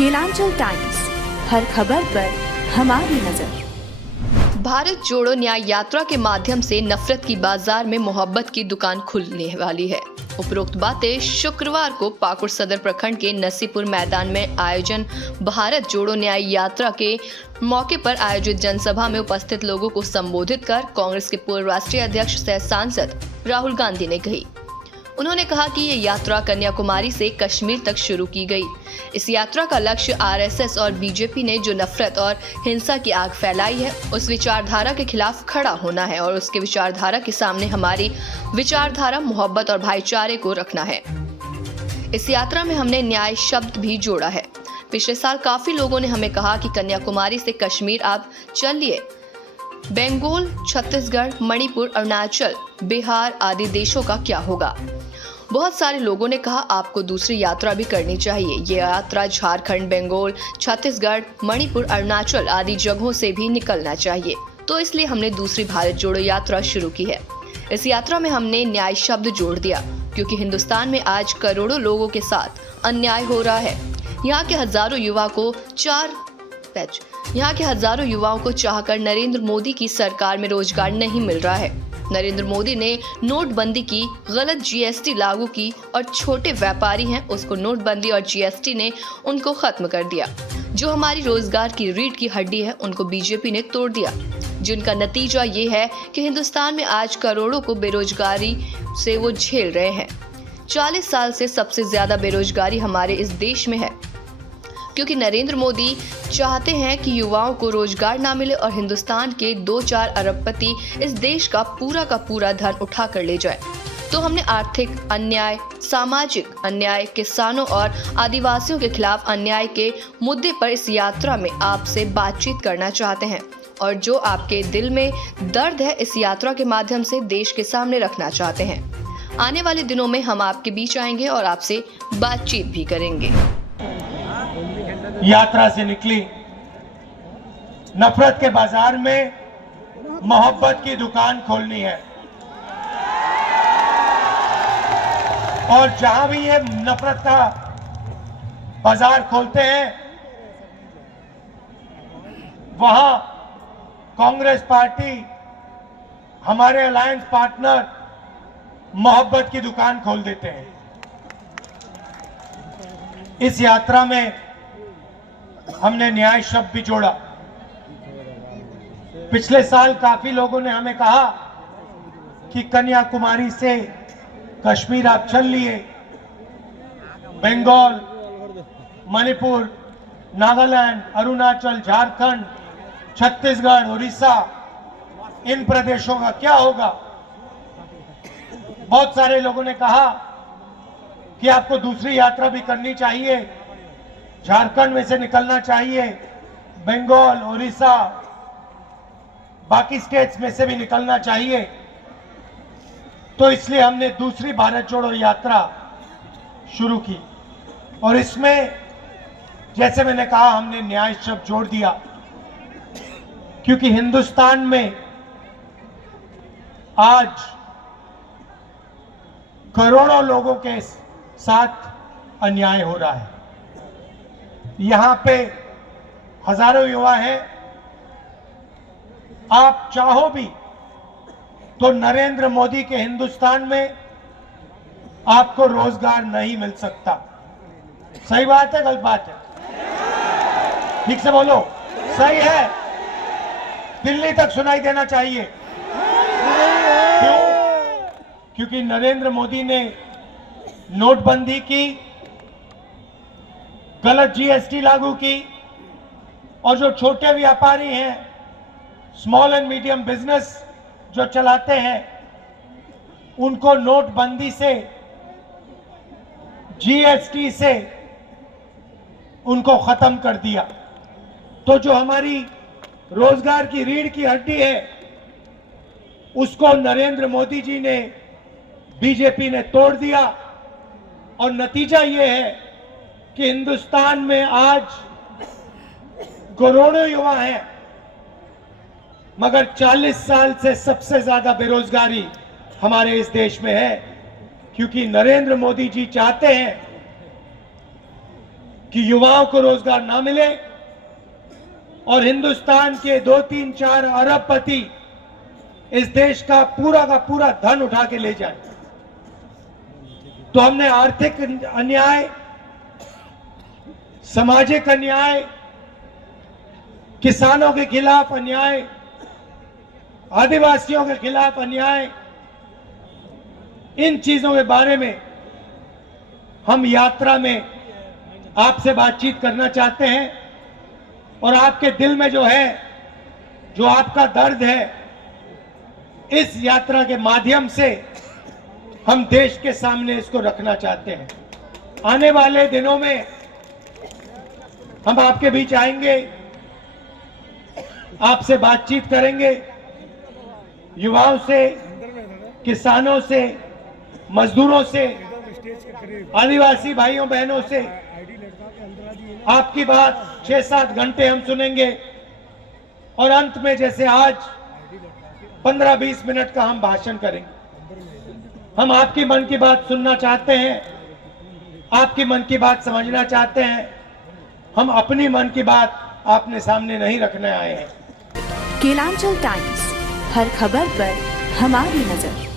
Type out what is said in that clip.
Kelanchal times, हर खबर पर हमारी नजर। भारत जोड़ो न्याय यात्रा के माध्यम से नफरत की बाजार में मोहब्बत की दुकान खुलने वाली है। उपरोक्त बातें शुक्रवार को पाकुड़ सदर प्रखंड के नसीपुर मैदान में आयोजन भारत जोड़ो न्याय यात्रा के मौके पर आयोजित जनसभा में उपस्थित लोगों को संबोधित कर कांग्रेस के पूर्व राष्ट्रीय अध्यक्ष सह सांसद राहुल गांधी ने कही। उन्होंने कहा कि ये यात्रा कन्याकुमारी से कश्मीर तक शुरू की गई। इस यात्रा का लक्ष्य आरएसएस और बीजेपी ने जो नफरत और हिंसा की आग फैलाई है, उस विचारधारा के खिलाफ खड़ा होना है और उसके विचारधारा के सामने हमारी विचारधारा मोहब्बत और भाईचारे को रखना है। इस यात्रा में हमने न्याय शब्द भी जोड़ा है। पिछले साल काफी लोगों ने हमें कहा कि कन्याकुमारी से कश्मीर आप चलिए, बंगाल, छत्तीसगढ़, मणिपुर, अरुणाचल, बिहार आदि देशों का क्या होगा। बहुत सारे लोगों ने कहा आपको दूसरी यात्रा भी करनी चाहिए। ये यात्रा झारखंड, बंगाल, छत्तीसगढ़, मणिपुर, अरुणाचल आदि जगहों से भी निकलना चाहिए। तो इसलिए हमने दूसरी भारत जोड़ो यात्रा शुरू की है। इस यात्रा में हमने न्याय शब्द जोड़ दिया, क्योंकि हिंदुस्तान में आज करोड़ों लोगों के साथ अन्याय हो रहा है। यहाँ के हजारों युवाओं को चाहकर नरेंद्र मोदी की सरकार में रोजगार नहीं मिल रहा है। नरेंद्र मोदी ने नोटबंदी की, गलत जीएसटी लागू की और छोटे व्यापारी हैं उसको नोटबंदी और जीएसटी ने उनको खत्म कर दिया। जो हमारी रोजगार की रीढ़ की हड्डी है उनको बीजेपी ने तोड़ दिया, जिनका नतीजा ये है कि हिंदुस्तान में आज करोड़ों को बेरोजगारी से वो झेल रहे हैं। 40 साल से सबसे ज्यादा बेरोजगारी हमारे इस देश में है, क्योंकि नरेंद्र मोदी चाहते हैं कि युवाओं को रोजगार ना मिले और हिंदुस्तान के 2-4 अरबपति इस देश का पूरा धन उठा कर ले जाए। तो हमने आर्थिक अन्याय, सामाजिक अन्याय, किसानों और आदिवासियों के खिलाफ अन्याय के मुद्दे पर इस यात्रा में आपसे बातचीत करना चाहते हैं और जो आपके दिल में दर्द है इस यात्रा के माध्यम से देश के सामने रखना चाहते हैं। आने वाले दिनों में हम आपके बीच आएंगे और आपसे बातचीत भी करेंगे। यात्रा से निकली, नफरत के बाजार में मोहब्बत की दुकान खोलनी है और जहां भी ये नफरत का बाजार खोलते हैं वहां कांग्रेस पार्टी, हमारे अलायंस पार्टनर मोहब्बत की दुकान खोल देते हैं। इस यात्रा में हमने न्याय शब्द भी जोड़ा। पिछले साल काफी लोगों ने हमें कहा कि कन्याकुमारी से कश्मीर आप चल लिए, बंगाल, मणिपुर, नागालैंड, अरुणाचल, झारखंड, छत्तीसगढ़, उड़ीसा, इन प्रदेशों का क्या होगा। बहुत सारे लोगों ने कहा कि आपको दूसरी यात्रा भी करनी चाहिए, झारखंड में से निकलना चाहिए, बंगाल, उड़ीसा, बाकी स्टेट्स में से भी निकलना चाहिए। तो इसलिए हमने दूसरी भारत जोड़ो यात्रा शुरू की और इसमें जैसे मैंने कहा हमने न्याय शब्द जोड़ दिया, क्योंकि हिंदुस्तान में आज करोड़ों लोगों के साथ अन्याय हो रहा है। यहां पे हजारों युवा हैं। आप चाहो भी तो नरेंद्र मोदी के हिंदुस्तान में आपको रोजगार नहीं मिल सकता। सही बात है, गलत बात है? ठीक से बोलो, सही है। दिल्ली तक सुनाई देना चाहिए। क्यों? क्योंकि नरेंद्र मोदी ने नोटबंदी की, गलत जीएसटी लागू की और जो छोटे व्यापारी हैं, स्मॉल एंड मीडियम बिजनेस जो चलाते हैं, उनको नोटबंदी से, जीएसटी से उनको खत्म कर दिया। तो जो हमारी रोजगार की रीढ़ की हड्डी है उसको नरेंद्र मोदी जी ने, बीजेपी ने तोड़ दिया और नतीजा ये है कि हिंदुस्तान में आज करोड़ों युवा हैं, मगर 40 साल से सबसे ज्यादा बेरोजगारी हमारे इस देश में है, क्योंकि नरेंद्र मोदी जी चाहते हैं कि युवाओं को रोजगार ना मिले और हिंदुस्तान के 2-3-4 अरबपति इस देश का पूरा धन उठा के ले जाए। तो हमने आर्थिक अन्याय, सामाजिक अन्याय, किसानों के खिलाफ अन्याय, आदिवासियों के खिलाफ अन्याय, इन चीजों के बारे में हम यात्रा में आपसे बातचीत करना चाहते हैं। और आपके दिल में जो है, जो आपका दर्द है, इस यात्रा के माध्यम से हम देश के सामने इसको रखना चाहते हैं। आने वाले दिनों में हम आपके बीच आएंगे, आपसे बातचीत करेंगे, युवाओं से, किसानों से, मजदूरों से, आदिवासी भाइयों बहनों से आपकी बात 6-7 घंटे हम सुनेंगे। और अंत में जैसे आज 15-20 मिनट का हम भाषण करेंगे। हम आपकी मन की बात सुनना चाहते हैं, आपकी मन की बात समझना चाहते हैं। हम अपनी मन की बात आपने सामने नहीं रखने आए हैं। केलांचल टाइम्स, हर खबर पर हमारी नजर।